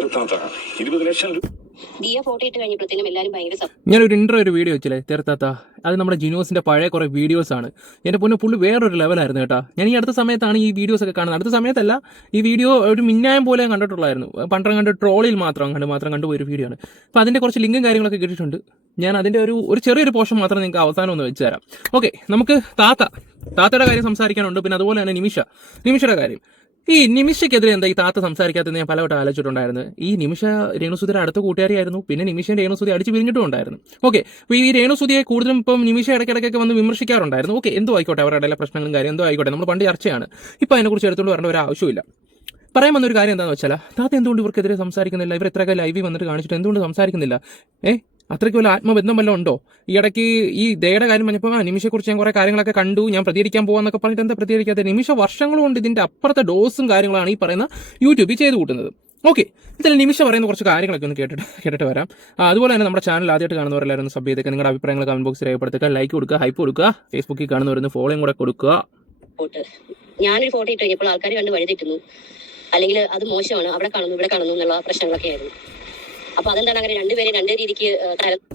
20 ലക്ഷം ഞാനൊരു ഒരു വീഡിയോ വെച്ചില്ലേ തീർത്താത്ത, അത് നമ്മുടെ ജിനോസിന്റെ പഴയ കുറെ വീഡിയോസ് ആണ്. എന്റെ പൊന്നെ പുള്ളി വേറൊരു ലെവലായിരുന്നു കേട്ടാ. ഞാൻ ഈ അടുത്ത സമയത്താണ് ഈ വീഡിയോസ് ഒക്കെ കാണുന്നത്. അടുത്ത സമയത്തല്ല, ഈ വീഡിയോ ഒരു മിന്നായം പോലെ കണ്ടിട്ടുള്ളായിരുന്നു. പണ്ടം കണ്ട് ട്രോളിൽ മാത്രം കണ്ടുപോയ ഒരു വീഡിയോ ആണ്. അപ്പോൾ അതിന്റെ കുറച്ച് ലിങ്കും കാര്യങ്ങളൊക്കെ കിട്ടിയിട്ടുണ്ട്. ഞാൻ അതിന്റെ ഒരു ചെറിയൊരു പോർഷൻ മാത്രം നിങ്ങൾക്ക് അവസാനം ഒന്ന് വെച്ച് തരാം. ഓക്കെ, നമുക്ക് താത്തയുടെ കാര്യം സംസാരിക്കാനുണ്ട്. പിന്നെ അതുപോലെ തന്നെ നിമിഷയുടെ കാര്യം. ഈ നിമിഷയ്ക്കെതിരെ എന്താ ഈ താത്ത സംസാരിക്കാത്തത് ഞാൻ പലവട്ടം ആലോചിച്ചിട്ടുണ്ടായിരുന്നു. ഈ നിമിഷ രേണുസുതിയുടെ അടുത്ത കൂട്ടുകാരിയായിരുന്നു. പിന്നെ നിമിഷം രേണുസുതി അടിച്ച് പിരിഞ്ഞിട്ടും ഉണ്ടായിരുന്നു. ഓക്കെ, അപ്പോൾ ഈ രേണുസുതിയെ കൂടുതലും ഇപ്പം നിമിഷ ഇടയ്ക്കിടയ്ക്കൊക്കെ വന്ന് വിമർശിക്കാറുണ്ടായിരുന്നു. ഓക്കെ, എന്തോ ആയിക്കോട്ടെ, അവരുടെ ഇടയിലെ പ്രശ്നങ്ങളും കാര്യം എന്തോ ആയിക്കോട്ടെ, നമ്മൾ പണ്ട് ചർച്ചയാണ്. ഇപ്പം അതിനെക്കുറിച്ച് എടുത്തുകൊണ്ട് വരേണ്ട ഒരു ആവശ്യമില്ല. പറയാൻ വന്നൊരു കാര്യം എന്താണെന്ന് വെച്ചാൽ, താത്ത എന്തുകൊണ്ട് ഇവർക്കെതിരെ സംസാരിക്കുന്നില്ല? ഇവർ എത്രയൊക്കെ ലൈവിൽ വന്നിട്ട് കാണിച്ചിട്ട് എന്തുകൊണ്ട് സംസാരിക്കുന്നില്ല? അത്രയ്ക്ക് വല്ല ആത്മബന്ധം വല്ലതും ഉണ്ടോ? ഈ ഇടയ്ക്ക് ഈ ദയയുടെ കാര്യം പറഞ്ഞപ്പോൾ നിമിഷയെക്കുറിച്ച് ഞാൻ കുറേ കാര്യങ്ങളൊക്കെ കണ്ടു, ഞാൻ പ്രതികരിക്കാൻ പോകാന്നൊക്കെ പറഞ്ഞിട്ട് എന്താ പ്രതികരിക്കാത്ത? നിമിഷ വർഷങ്ങൾ കൊണ്ട് ഇതിൻ്റെ അപ്പുറത്തെ ഡോസും കാര്യങ്ങളാണ് ഈ പറയുന്ന യൂട്യൂബിൽ ചെയ്ത് കൂട്ടുന്നത്. ഓക്കെ, ഇതിൽ നിമിഷ പറയുന്ന കുറച്ച് കാര്യങ്ങളൊക്കെ ഒന്ന് കേട്ടിട്ട് വരാം. അതുപോലെ തന്നെ നമ്മുടെ ചാനൽ ആദ്യമായിട്ട് കാണുന്നവരെല്ലാവരും സബ് ചെയ്തൊക്കെ നിങ്ങളുടെ അഭിപ്രായങ്ങൾ കമന്റ് ബോക്സിൽ രേഖപ്പെടുത്തുക, ലൈക്ക് കൊടുക്കുക, ഹൈപ്പ് കൊടുക്കുക, ഫേസ്ബുക്കിൽ കാണുന്നവരൊന്ന് ഫോളോയും കൂടെ കൊടുക്കുക. ഞാനൊരു ഫോട്ടോ ഇട്ട് കഴിഞ്ഞപ്പോൾ ആൾക്കാർ കണ്ട് വഴിതെറ്റുന്നു, അല്ലെങ്കിൽ അത് മോശമാണ്, അവിടെ കാണുന്നു ഇവിടെ കാണുന്നു എന്നുള്ള പ്രശ്നങ്ങളൊക്കെ ആയിരുന്നു. അപ്പൊ അതെന്താണ് അങ്ങനെ രണ്ടുപേരെ രണ്ട് രീതിക്ക്?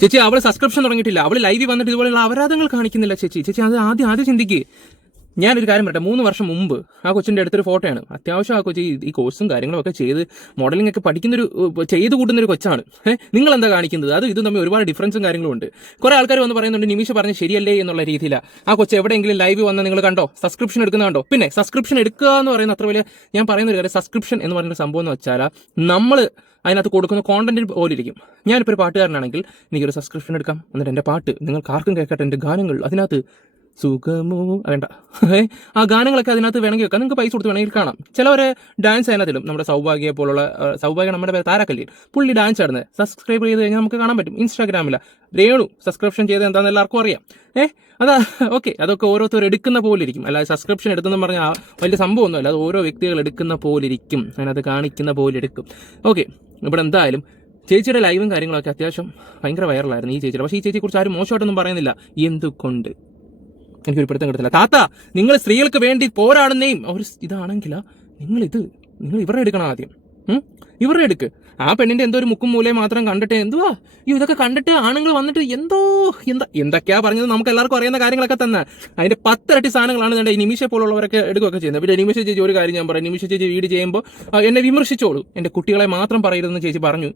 ചേച്ചി, അവള് സബ്സ്ക്രിപ്ഷൻ തുടങ്ങിയിട്ടില്ല, അവള് ലൈവിൽ വന്നിട്ട് ഇതുപോലെയുള്ള അപരാധങ്ങൾ കാണിക്കുന്നില്ല. ചേച്ചി അത് ആദ്യം ചിന്തിക്ക്. ഞാനൊരു കാര്യം പറയട്ടെ, 3 വർഷം മുമ്പ് ആ കൊച്ചിൻ്റെ അടുത്തൊരു ഫോട്ടോയാണ്. അത്യാവശ്യം ആ കൊച്ചി ഈ കോഴ്സും കാര്യങ്ങളൊക്കെ ചെയ്ത് മോഡലിംഗ് ഒക്കെ ചെയ്ത് കൂട്ടുന്നൊരു കൊച്ചാണ്. നിങ്ങൾ എന്താ കാണിക്കുന്നത്? ഇതും തമ്മിൽ ഒരുപാട് ഡിഫറൻസും കാര്യങ്ങളും ഉണ്ട്. കുറെ ആൾക്കാർ വന്ന് പറയുന്നുണ്ട് നിമിഷ പറഞ്ഞ് ശരിയല്ലേ എന്നുള്ള രീതിയിലാണ്. ആ കൊച്ച് എവിടെയെങ്കിലും ലൈവ് വന്ന് നിങ്ങൾ കണ്ടോ? സബ്സ്ക്രിപ്ഷൻ എടുക്കുന്ന കണ്ടോ? പിന്നെ സബ്സ്ക്രിപ്ഷൻ എടുക്കുക എന്ന് പറയുന്ന അത്ര വലിയ, ഞാൻ പറയുന്ന ഒരു കാര്യം, സബ്സ്ക്രിപ്ഷൻ എന്ന് പറയുന്ന സംഭവം എന്ന് വെച്ചാൽ നമ്മൾ അതിനകത്ത് കൊടുക്കുന്ന കോണ്ടന്റ് പോലെ ഇരിക്കും. ഞാനിപ്പോൾ ഒരു പാട്ടുകാരനാണെങ്കിൽ എനിക്കൊരു സബ്സ്ക്രിപ്ഷൻ എടുക്കാം, എന്നിട്ട് എൻ്റെ പാട്ട് നിങ്ങൾക്ക് ആർക്കും കേൾക്കട്ടെ, എൻ്റെ ഗാനങ്ങൾ അതിനകത്ത് സുഖമോ വേണ്ട, ആ ഗാനങ്ങളൊക്കെ അതിനകത്ത് വേണമെങ്കിൽ വെക്കാം, നിങ്ങൾക്ക് പൈസ കൊടുത്ത് വേണമെങ്കിൽ കാണാം. ചിലവരെ ഡാൻസ് അതിനകത്തിലും, നമ്മുടെ സൗഭാഗ്യ പോലുള്ള, സൗഭാഗ്യ നമ്മുടെ പേര് താരക്കല്ലിൽ, പുള്ളി ഡാൻസ് ആടുന്നത് സബ്സ്ക്രൈബ് ചെയ്ത് കഴിഞ്ഞാൽ നമുക്ക് കാണാൻ പറ്റും. ഇൻസ്റ്റാഗ്രാമിൽ രേണു സബ്സ്ക്രിപ്ഷൻ ചെയ്ത് എന്താണെന്ന് എല്ലാവർക്കും അറിയാം. അതാ ഓക്കെ, അതൊക്കെ ഓരോരുത്തർ എടുക്കുന്ന പോലെ ഇരിക്കും. അല്ലാതെ സബ്സ്ക്രിപ്ഷൻ എടുത്തെന്ന് പറഞ്ഞാൽ വലിയ സംഭവമൊന്നുമല്ല, അത് ഓരോ വ്യക്തികൾ എടുക്കുന്ന പോലെ ഇരിക്കും, അതിനകത്ത് കാണിക്കുന്ന പോലെ എടുക്കും. ഓക്കെ, ഇവിടെ എന്തായാലും ചേച്ചിയുടെ ലൈവും കാര്യങ്ങളൊക്കെ അത്യാവശ്യം ഭയങ്കര വൈറലായിരുന്നു ഈ ചേച്ചിയുടെ. പക്ഷേ ഈ ചേച്ചിയെക്കുറിച്ച് ആരും മോശമായിട്ടൊന്നും പറയുന്നില്ല. എന്തുകൊണ്ട് എനിക്കൊരു പിടുത്തം കിട്ടത്തില്ല. താത്ത, നിങ്ങൾ സ്ത്രീകൾക്ക് വേണ്ടി പോരാടുന്നേയും ഒരു ഇതാണെങ്കിലാ നിങ്ങൾ ഇവരുടെ എടുക്കണം ആദ്യം. ഇവരുടെ എടുക്ക്. ആ പെണ്ണിന്റെ എന്തോ ഒരു മുക്കും മൂലയും മാത്രം കണ്ടിട്ട് എന്തുവാ ഇതൊക്കെ കണ്ടിട്ട് ആണുങ്ങൾ വന്നിട്ട് എന്തൊക്കെയാ പറഞ്ഞത് നമുക്ക് എല്ലാവർക്കും അറിയുന്ന കാര്യങ്ങളൊക്കെ തന്നെ. അതിന്റെ 10 ഇരട്ടി സാധനങ്ങളാണ് ഈ നിമിഷ പോലുള്ളവരൊക്കെ എടുക്കുകയൊക്കെ ചെയ്യുന്നത്. പിന്നെ നിമിഷ ചേച്ചി ഒരു കാര്യം ഞാൻ പറയാം, നിമിഷ ചേച്ചി വീട് ചെയ്യുമ്പോൾ എന്നെ വിമർശിച്ചോളൂ, എന്റെ കുട്ടികളെ മാത്രം പറയരുതെന്ന് ചേച്ചി പറഞ്ഞു.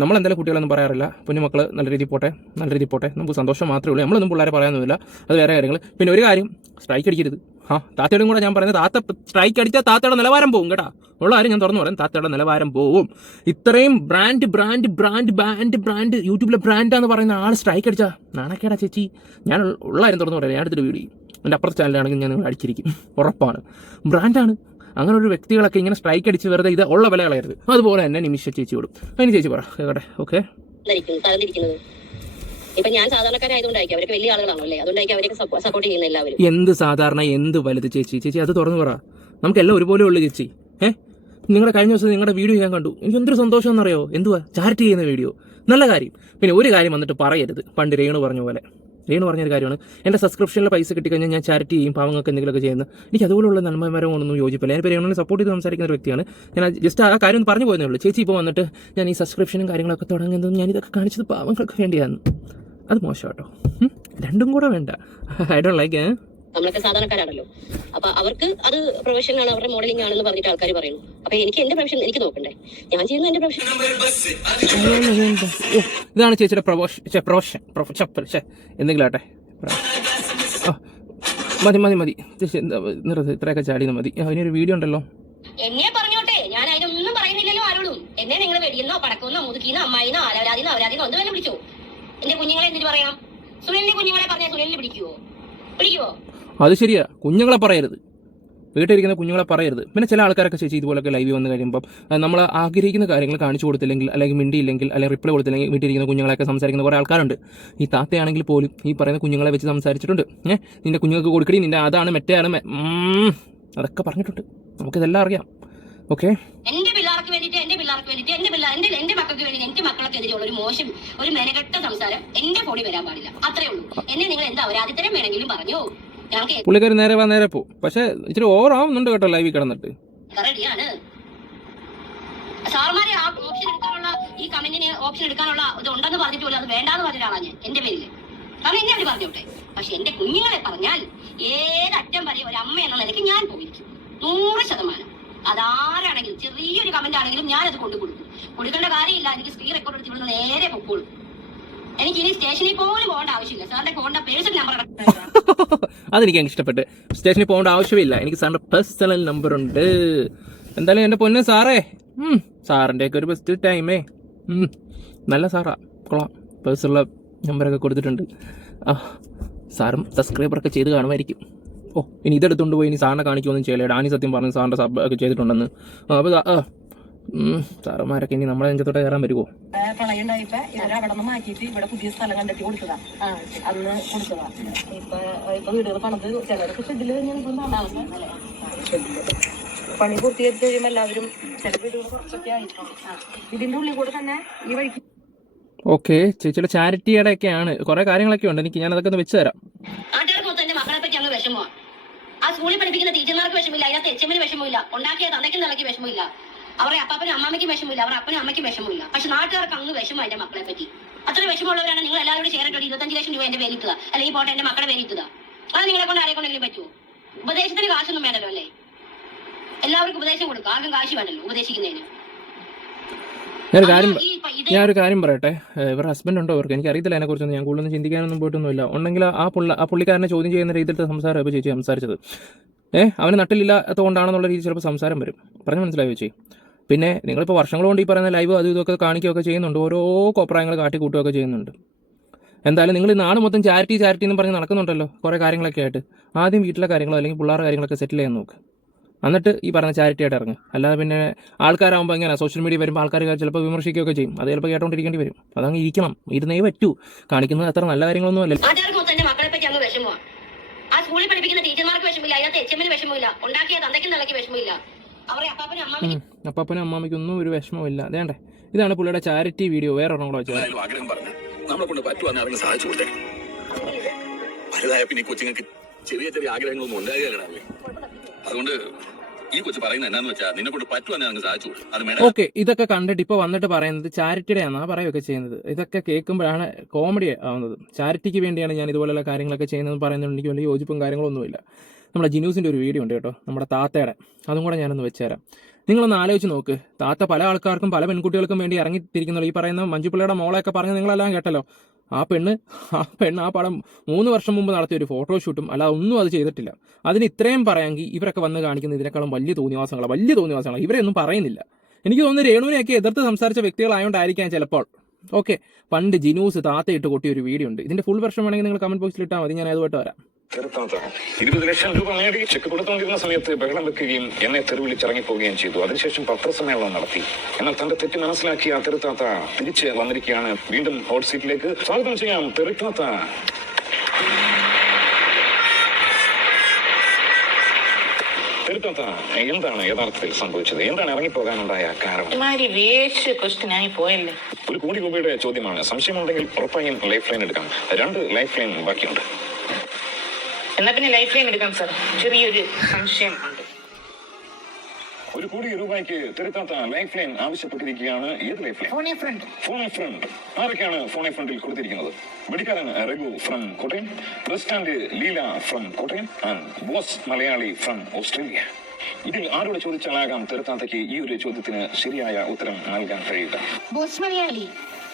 നമ്മളെന്തായാലും കുട്ടികളൊന്നും പറയാറില്ല. കുഞ്ഞുമക്കൾ നല്ല രീതിയിൽ പോട്ടെ, നമുക്ക് സന്തോഷം മാത്രമേ ഉള്ളൂ. നമ്മളൊന്നും പിള്ളേരെ പറയാനൊന്നുമില്ല, അത് വേറെ കാര്യങ്ങൾ. പിന്നെ ഒരു കാര്യം, സ്ട്രൈക്ക് അടിക്കരുത്. താത്തയോടും കൂടെ ഞാൻ പറയുന്നത്, താത്ത സ്ട്രൈക്ക് അടിച്ചാൽ താത്തയുടെ നിലവാരം പോകും കേട്ടാ. ഉള്ള കാര്യം ഞാൻ തുറന്നു പറയാം, താത്തയുടെ നിലവാരം പോവും. ഇത്രയും ബ്രാൻഡ് യൂട്യൂബിലെ ബ്രാൻഡാന്ന് പറയുന്ന ആൾ സ്ട്രൈക്ക് അടിച്ചാൽ നാണക്കേടാ ചേച്ചി. ഞാൻ ഉള്ള കാര്യം തുറന്നു പറയാം. ഞാൻ അടുത്തൊരു വീഡിയോ എൻ്റെ അപ്പുറത്തെ ചാനലാണെങ്കിൽ ഞാൻ നിങ്ങൾ അടിച്ചിരിക്കും, ഉറപ്പാണ്. ബ്രാൻഡാണ്. അങ്ങനെ ഒരു വ്യക്തികളൊക്കെ ഇങ്ങനെ സ്ട്രൈക്ക് അടിച്ച് വെറുതെ ഇത് ഉള്ള വില കളയരുത്. അതുപോലെ തന്നെ നിമിഷ ചേച്ചിയോടും. അതിന് ചേച്ചി പറ കേട്ടെ. ഓക്കെ, ഇപ്പൊ ഞാൻ സാധാരണക്കാരായതുകൊണ്ടായിരിക്കും, അവർക്ക് വലിയ ആളുകളാണല്ലേ, അതുകൊണ്ടായിരിക്കും അവരൊക്കെ സപ്പോർട്ട് ചെയ്യുന്ന എല്ലാവരും. എന്ത് സാധാരണ, എന്ത് വലുത് ചേച്ചി അത് തുറന്നു പറ. നമുക്കെല്ലാം ഒരുപോലെ ഉള്ളു ചേച്ചി. നിങ്ങളുടെ കഴിഞ്ഞ ദിവസം നിങ്ങളുടെ വീഡിയോ ഞാൻ കണ്ടു, എനിക്ക് എന്തൊരു സന്തോഷം എന്നറിയോ? എന്തുവാ, ചാരിറ്റി ചെയ്യുന്ന വീഡിയോ, നല്ല കാര്യം. പിന്നെ ഒരു കാര്യം വന്നിട്ട് പറയരുത്, പണ്ട് രേണു പറഞ്ഞൊരു കാര്യമാണ്, എൻ്റെ സബ്സ്ക്രിപ്ഷനിൽ പൈസ കിട്ടിക്കഴിഞ്ഞാൽ ഞാൻ ചാരിറ്റി ചെയ്യും, പാവങ്ങൾക്ക് എന്തെങ്കിലുമൊക്കെ ചെയ്യുന്നത്. എനിക്ക് അതുപോലുള്ള നന്മമരമൊന്നും യോജിപ്പില്ല. ഞാൻ രേണുവിനെ സപ്പോർട്ട് ചെയ്ത് സംസാരിക്കുന്ന ഒരു വ്യക്തിയാണ്. ഞാൻ ജസ്റ്റ് ആ കാര്യം ഒന്ന് പറഞ്ഞു പോയെന്നേ ഉള്ളൂ. ചേച്ചി ഇപ്പോൾ വന്നിട്ട് ഞാൻ ഈ സബ്സ്ക്രിപ്ഷനും കാര്യങ്ങളൊക്കെ തുടങ്ങുന്നത് ഞാനിതൊക്കെ കാണിച്ചത് പാവങ്ങൾക്ക് വേണ്ടിയാണ്. അത് മോശം കേട്ടോ, രണ്ടും കൂടെ വേണ്ട. I don't like. നമ്മളൊക്കെ സാധാരണക്കാരാണല്ലോ, അപ്പൊ അവർക്ക് അത് പ്രൊഫഷൻ ആണ്, അവരുടെ മോഡലിംഗ് ആണെന്ന് പറഞ്ഞിട്ട് ആൾക്കാർ പറയുന്നു. അപ്പൊ എനിക്ക് എന്റെ പ്രൊഫഷൻ എനിക്ക് നോക്കണ്ടേ, ഞാൻ ചെയ്യുന്ന എന്റെ പ്രൊഫഷൻ. ഇതാണ് ചേച്ചിയുടെ പ്രൊഫഷൻ എന്തെങ്കിലും ആട്ടെ. മതി ഇത്രയൊക്കെ ചാടിയെന്ന് മതി. അതിനൊരു വീഡിയോ ഉണ്ടല്ലോ. എന്നെ പറഞ്ഞോട്ടെ, ഞാൻ അതിനൊന്നും പറയുന്നില്ലല്ലോ ആരോടും. എന്നെ നിങ്ങൾ വെടിയെന്നോ പടക്കുന്നോ മുതുക്കിന്നോ അമ്മായിന്നോ അവരാതിന്നോ എന്ത് വേണം വിളിച്ചോ. എന്റെ കുഞ്ഞുങ്ങളെ എന്തിനു പറയാം? സുനിലിന്റെ കുഞ്ഞുങ്ങളെ പറഞ്ഞാൽ സുനിലിന് പിടിക്കുവോ? അത് ശരിയാ, കുഞ്ഞുങ്ങളെ പറയരുത്, വീട്ടിലിരിക്കുന്ന കുഞ്ഞുങ്ങളെ പറയരുത്. പിന്നെ ചില ആൾക്കാരൊക്കെ ചേച്ചി ഇതുപോലൊക്കെ ലൈവ് വന്ന് കഴിയുമ്പോൾ നമ്മൾ ആഗ്രഹിക്കുന്ന കാര്യങ്ങൾ കാണിച്ചു കൊടുത്തില്ലെങ്കിൽ, അല്ലെങ്കിൽ മിണ്ടിയില്ലെങ്കിൽ, അല്ലെങ്കിൽ റിപ്ലൈ കൊടുത്തില്ലെങ്കിൽ വീട്ടിലിരിക്കുന്ന കുഞ്ഞുങ്ങളെയൊക്കെ സംസാരിക്കുന്ന കുറേ ആൾക്കാരുണ്ട്. ഈ താത്തയാണെങ്കിൽ പോലും ഈ പറയുന്ന കുഞ്ഞുങ്ങളെ വെച്ച് സംസാരിച്ചിട്ടുണ്ട്. നിന്റെ കുഞ്ഞുങ്ങൾക്ക് കൊടുക്കടി, നിന്റെ അതാണ് മറ്റേയാണ്, അതൊക്കെ പറഞ്ഞിട്ടുണ്ട്. നമുക്കിതെല്ലാം അറിയാം. ഓക്കെ, എന്റെ പിള്ളേർക്ക് വേണ്ടിട്ട് എന്റെ മക്കൾക്ക് വേണ്ടി എന്റെ മക്കൾക്കെതിരെയുള്ള ഒരു മോശം, ഒരു മെനകെട്ട സംസാരം എന്റെ ഫോണിൽ വരാൻ പാടില്ല. അത്രേ ഉള്ളൂ. എന്നെ നിങ്ങൾ എന്താ ഒരാദ്യത്തരം വേണമെങ്കിലും പറഞ്ഞു. പുള്ളിക്കാരി നേരെ പോ. പക്ഷെ ഇച്ചിരി ഓവർ ആവുന്നുണ്ട് കേട്ടോ ലൈവിൽ കിടന്നിട്ട്. റെഡിയാണ് സാറുമാരെ ഓപ്ഷൻ എടുക്കാനുള്ള ഈ കമന്റിന് ഓപ്ഷൻ എടുക്കാനുള്ള ഇത് ഉണ്ടെന്ന് പറഞ്ഞിട്ട് പോലും അത് വേണ്ടാന്ന് പറഞ്ഞ ആളാണ് ഞാൻ എന്റെ പേരിൽ. കാരണം എന്നെ അവർ പറഞ്ഞോട്ടെ. പക്ഷെ എന്റെ കുഞ്ഞുങ്ങളെ പറഞ്ഞാൽ ഏതറ്റം വരെ ഒരു അമ്മ എന്ന നിലയ്ക്ക് ഞാൻ പോയിരിക്കും 100%. അതാരാണെങ്കിലും ചെറിയൊരു കമന്റ് ആണെങ്കിലും ഞാനത് കൊടുക്കും. കൊടുക്കേണ്ട കാര്യമില്ല. എനിക്ക് സ്ക്രീൻ റെക്കോർഡ് എടുത്ത് ഇവിടുന്ന് നേരെ പൊക്കോളും. എനിക്ക് ഇനി സ്റ്റേഷനിൽ പോലും പോകേണ്ട ആവശ്യമില്ല. സാറിന്റെ ഫോണിന്റെ പേഴ്സണൽ നമ്പർ അതെനിക്ക് ഇഷ്ടപ്പെട്ട്. സ്റ്റേഷനിൽ പോകേണ്ട ആവശ്യമില്ല. എനിക്ക് സാറിന്റെ പേഴ്സണൽ നമ്പർ ഉണ്ട്. എന്തായാലും എൻ്റെ പൊന്നെ സാറേ, സാറിൻ്റെ ഒക്കെ ഒരു ബെസ്റ്റ് ടൈമേ. നല്ല സാറാ, കൊള്ളാം. പേഴ്സണൽ നമ്പറൊക്കെ കൊടുത്തിട്ടുണ്ട്. സാറും സബ്സ്ക്രൈബറൊക്കെ ചെയ്ത് കാണുമായിരിക്കും. ഓ, ഇനി ഇതെടുത്തുകൊണ്ട് പോയി ഇനി സാറിനെ കാണിക്കുമൊന്നും ചെയ്യില്ല. ഡാനി സത്യം പറഞ്ഞ് സാറിൻ്റെ സബ് ഒക്കെ ചെയ്തിട്ടുണ്ടെന്ന്. അപ്പോൾ സാറന്മാരൊക്കെ ഇനി നമ്മളെ നെഞ്ചത്തോടെ കയറാൻ വരുമോ? പ്രളയം ഉണ്ടായപ്പോ ഇവരവിടെ നിന്ന് മാറ്റിയിട്ട് ഇവിടെ പുതിയ സ്ഥലം കണ്ടെത്തി കൊടുത്തതാ. അന്ന് കൊടുത്തതാ. ഇപ്പൊ വീടുകൾ പണിത് ചിലർക്ക് ഷെഡില് പണി പൂർത്തീകരിച്ച് കഴിയുമ്പോൾ എല്ലാവരും ചില വീടുകൾ കുറച്ചൊക്കെ ആയിട്ടുണ്ട്. ഇതിന്റെ ഉള്ളിൽ കൂടെ തന്നെ ഈ വഴിക്ക് ഓക്കെ, ചേച്ചിയുടെ ചാരിറ്റിയുടെ ഒക്കെയാണ് കുറേ കാര്യങ്ങളൊക്കെ ഉണ്ട്. എനിക്ക് ഞാനതൊക്കെ ഒന്ന് വെച്ച് തരാം. നാട്ടുകാർക്ക് മൊത്തം എന്റെ മക്കളെ പറ്റി അങ്ങ് വിഷമമാണ്. ആ സ്കൂളിൽ പഠിപ്പിക്കുന്ന ടീച്ചർമാർക്ക് വിഷമില്ല, അതിനകത്ത് എച്ച്എമ്മിന് വിഷമമില്ല, ഉണ്ടാക്കിയ തന്തയ്ക്കും നിലയ്ക്ക് വിഷമമില്ല, അവരെ അപ്പാപ്പനും അമ്മാമ്മയ്ക്കും വിഷമമില്ല, അവരുടെ അപ്പനും അമ്മയ്ക്കും വിഷമമില്ല. പക്ഷെ നാട്ടുകാർക്ക് അങ്ങ് വിഷമം എന്റെ മക്കളെ പറ്റി. അത്ര വിഷമമുള്ളവരാണ് നിങ്ങൾ എല്ലാവരോടും ഷെയർ ഇട്ടോ 25 ലക്ഷം രൂപ എന്റെ പേരിൽ ഇട്ടുക, അല്ലെങ്കിൽ പോട്ടെ എന്റെ മക്കളുടെ പേരിൽ ഇട്ടുക. അത് നിങ്ങളെ കൊണ്ട് ആരെ കൊണ്ടെങ്കിലും പറ്റുമോ? ഉപദേശത്തിന് കാശൊന്നും വേണ്ടല്ലോ അല്ലേ? എല്ലാവർക്കും ഉപദേശം കൊടുക്കുക, ആർക്കും കാശ് വേണ്ടല്ലോ ഉപദേശിക്കുന്നതിന്. ഞാനൊരു കാര്യം പറയട്ടെ. ഇവരുടെ ഹസ്ബൻഡ് ഉണ്ടോ അവർക്ക്? എനിക്ക് അറിയത്തില്ല അതിനെക്കുറിച്ചൊന്നും. ഞാൻ കൂടുതലൊന്നും ചിന്തിക്കാനൊന്നും പോയിട്ടൊന്നുമില്ല. ഉണ്ടെങ്കിൽ ആ പുള്ളിക്കാരനെ ചോദ്യം ചെയ്യുന്ന രീതിയിലത്തെ സംസാരം ഇപ്പോൾ ചേച്ചി സംസാരിച്ചത്. അവന് നട്ടിലില്ലാത്തതുകൊണ്ടാണെന്നുള്ള രീതിയിൽ ചിലപ്പോൾ സംസാരം വരും. പറഞ്ഞു മനസ്സിലായി ചേച്ചി. പിന്നെ നിങ്ങളിപ്പോൾ വർഷങ്ങൾ കൊണ്ട് ഈ പറയുന്ന ലൈവ് അതും ഇതൊക്കെ കാണിക്കുകയൊക്കെ ചെയ്യുന്നുണ്ട്, ഓരോ കോപ്രായങ്ങൾ കാട്ടിക്കൂട്ടുകയൊക്കെ ചെയ്യുന്നുണ്ട്. എന്തായാലും നിങ്ങൾ നാട് മൊത്തം ചാരിറ്റി എന്ന് പറഞ്ഞ് നടക്കുന്നുണ്ടല്ലോ കുറേ കാര്യങ്ങളൊക്കെ ആയിട്ട്. ആദ്യം വീട്ടിലെ കാര്യങ്ങളോ അല്ലെങ്കിൽ പിള്ളേരുടെ കാര്യങ്ങളൊക്കെ സെറ്റിൽ ചെയ്യാൻ നോക്ക്. എന്നിട്ട് ഈ പറഞ്ഞ ചാരിറ്റി ആയിട്ട് ഇറങ്ങും. അല്ലാതെ പിന്നെ ആൾക്കാരാകുമ്പോൾ എങ്ങനെ സോഷ്യൽ മീഡിയ വരുമ്പോൾ ആൾക്കാർ ചിലപ്പോൾ വിമർശിക്കുകയൊക്കെ ചെയ്യും. അത് ചിലപ്പോൾ കേട്ടോണ്ടിരിക്കേണ്ടി വരും. അതങ്ങ് ഇരിക്കണം, ഇരുന്നേ പറ്റൂ. കാണിക്കുന്നത് അത്ര നല്ല കാര്യങ്ങളൊന്നും അല്ലല്ലോ. ആ സ്കൂളിൽ പഠിപ്പിക്കുന്ന ടീച്ചർമാർക്ക് വിഷമില്ല, അതിനകത്ത് എച്ച്എമ്മിന് വിഷമമില്ല, ഉണ്ടാക്കിയ തന്തയ്ക്കും നിലയ്ക്ക് വിഷമമില്ല, അവരെ അപ്പാപ്പനും അമ്മാമ്മയ്ക്കൊന്നും ഒരു വിഷമമില്ല. അതേണ്ടേ, ഇതാണ് പുള്ളിയുടെ ചാരിറ്റി വീഡിയോ. വേറെ ഒരെണ്ണം കൂടെ വെച്ചാൽ നമ്മളെ കൊണ്ട് പറ്റുവാന്ന് സാധിച്ചു കൊടുത്തേ. വലുതായ പിന്നെ കൊച്ചുങ്ങൾക്ക് ചെറിയ ചെറിയ ആഗ്രഹങ്ങളൊന്നും ഉണ്ടാകുകയാണ്. അതുകൊണ്ട് ഈ കൊച്ചു പറയുന്നത് എന്നാന്ന് വെച്ചാൽ നിന്നെ കൊണ്ട് പറ്റുവാന്ന് അങ്ങ് സാധിച്ചു കൊടുക്കും. ഓക്കെ, ഇതൊക്കെ കണ്ടിട്ട് ഇപ്പോൾ വന്നിട്ട് പറയുന്നത് ചാരിറ്റിയുടെ ആണെന്നാ പറയുകയൊക്കെ ചെയ്യുന്നത്. ഇതൊക്കെ കേൾക്കുമ്പോഴാണ് കോമഡി ആവുന്നത്. ചാരിറ്റിക്ക് വേണ്ടിയാണ് ഞാൻ ഇതുപോലെയുള്ള കാര്യങ്ങളൊക്കെ ചെയ്യുന്നത് പറയുന്നത്. എനിക്ക് വലിയ യോജിപ്പും കാര്യങ്ങളൊന്നുമില്ല. നമ്മുടെ ജിനൂസിൻ്റെ ഒരു വീഡിയോ ഉണ്ട് കേട്ടോ, നമ്മുടെ താത്തയുടെ. അതും കൂടെ ഞാനൊന്ന് വെച്ചുതരാം. നിങ്ങളൊന്ന് ആലോചിച്ച് നോക്ക്. താത്ത പല ആൾക്കാർക്കും പല പെൺകുട്ടികൾക്കും വേണ്ടി ഇറങ്ങിത്തിരിക്കുന്നുള്ളൂ. ഈ പറയുന്ന മഞ്ജുപിള്ളയുടെ മോളെയൊക്കെ പറഞ്ഞ് നിങ്ങളെല്ലാം കേട്ടല്ലോ. ആ പെണ്ണ് ആ പടം 3 വർഷം മുമ്പ് നടത്തിയ ഒരു ഫോട്ടോഷൂട്ടും അല്ലാതെ ഒന്നും അത് ചെയ്തിട്ടില്ല. അതിന് ഇത്രയും പറയാമെങ്കിൽ ഇവരൊക്കെ വന്ന് കാണിക്കുന്ന ഇതിനേക്കാളും വലിയ തോന്നിവാസങ്ങളാണ്. ഇവരെയൊന്നും പറയുന്നില്ല. എനിക്ക് തോന്നുന്നു രേണുവിനെയൊക്കെ എതിർത്ത് സംസാരിച്ച വ്യക്തികളായതുകൊണ്ടായിരിക്കാം ചിലപ്പോൾ. ഓക്കെ, പണ്ട് ജിനൂസ് താത്തയിട്ട് കൊട്ടിയൊരു വീഡിയോ ഉണ്ട്. ഇതിന്റെ ഫുൾ വെർഷൻ വേണമെങ്കിൽ നിങ്ങൾ കമന്റ് ബോക്സിൽ ഇട്ടാൽ മതി, ഞാൻ അതുമായിട്ട് വരാം. 20 ലക്ഷം രൂപ നേടി ചെക്ക് കൊടുത്തുകൊണ്ടിരുന്ന സമയത്ത് ബഹളം വെക്കുകയും എന്നെ തെരുവിളിച്ചിറങ്ങിപ്പോവുകയും ചെയ്തു. അതിനുശേഷം പത്രസമ്മേളനം നടത്തി. എന്നാൽ തന്റെ തെറ്റ് മനസ്സിലാക്കിയ തെരുത്താത്ത തിരിച്ച് വന്നിരിക്കുകയാണ്. വീണ്ടും ഹോട്ട് സീറ്റിലേക്ക് സ്വാഗതം ചെയ്യാം തെരുത്താത്ത. തെരുത്താത്ത, എന്താണ് യഥാർത്ഥത്തിൽ സംഭവിച്ചത്? എന്താണ് ഇറങ്ങിപ്പോകാനുണ്ടായ കാരണം? ഒരു കോടി രൂപയുടെ ചോദ്യമാണ്. സംശയമുണ്ടെങ്കിൽ ഉറപ്പായും ലൈഫ് ലൈൻ എടുക്കാം. 2 ലൈഫ് ലൈൻ ബാക്കിയുണ്ട്. എന്നാ പിന്നെ ലൈഫ് ലൈൻ എടുക്കാം സാർ. ചെറിയൊരു സംശയം ഉണ്ട്. 1 കോടി രൂപയ്ക്ക് തെരുത്താത്ത ലൈഫ് ലൈൻ ആവശ്യപ്പെട്ടിരിക്കുകയാണ്. ഏത് life line? Phone a friend. ആരൊക്കെയാണ് ഫോൺ എ ഫ്രണ്ടിൽ കൊടുത്തിരിക്കുന്നത്? വെടിക്കാരൻ Raghu from Kottayam, president Leela from Kottayam and boss Malayali from Australia. ഇതിൽ ആരോട് ചോദിച്ചാലാകാം തെരുത്താത്തയ്ക്ക് ഈ ഒരു ചോദ്യത്തിന് ശരിയായ ഉത്തരം നൽകാൻ കഴിയുക? Boss Malayali.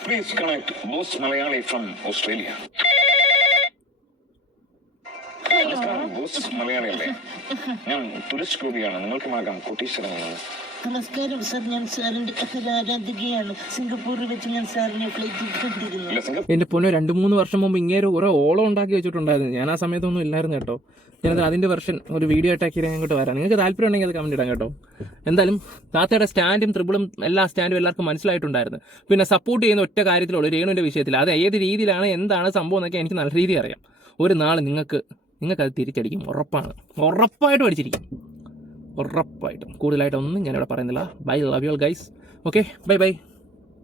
Please connect boss Malayali from Australia. നമസ്കാരം, ബോസ് മലയാളിയല്ലേ? ഞാൻ ടൂറിസ്റ്റ് ഗ്രൂപ്പിയാണ്. നിങ്ങൾക്കുമാകാം കോട്ടീശ്വരൻ. നമസ്കാരം സാർ, ഞാൻ സാറിന്റെ ആരാധികയാണ്. സിംഗപ്പൂരിൽ വെച്ച് ഞാൻ സാറിനെ ഫ്ലൈറ്റിൽ കണ്ടിരുന്നു. എന്റെ പൊന്നെ, 2-3 വർഷം മുമ്പ് ഇങ്ങനെ കുറെ ഓളം ഉണ്ടാക്കി വെച്ചിട്ടുണ്ടായിരുന്നു. ഞാൻ ആ സമയത്തൊന്നും ഇല്ലായിരുന്നു കേട്ടോ. ഞാനത് അതിന്റെ വെർഷൻ ഒരു വീഡിയോ ആയിട്ടാക്കി അങ്ങോട്ട് വരാം. നിങ്ങൾക്ക് താല്പര്യം ഉണ്ടെങ്കിൽ അത് കമന്റ് ഇടാം കേട്ടോ. എന്തായാലും താത്തയുടെ സ്റ്റാൻഡും ത്രിബിളും എല്ലാ സ്റ്റാൻഡും എല്ലാവർക്കും മനസ്സിലായിട്ടുണ്ടായിരുന്നു. പിന്നെ സപ്പോർട്ട് ചെയ്യുന്ന ഒറ്റ കാര്യത്തിലുള്ള രേണുവിന്റെ വിഷയത്തിൽ അത് ഏത് രീതിയിലാണ് എന്താണ് സംഭവം എന്നൊക്കെ എനിക്ക് നല്ല രീതിയിൽ അറിയാം. ഒരു നാൾ നിങ്ങൾക്കത് തിരിച്ചടിക്കും. ഉറപ്പായിട്ടും അടിച്ചിരിക്കും. ഉറപ്പായിട്ടും. കൂടുതലായിട്ടൊന്നും ഞാനിവിടെ പറയുന്നില്ല. Bye, love you all guys. Okay, by.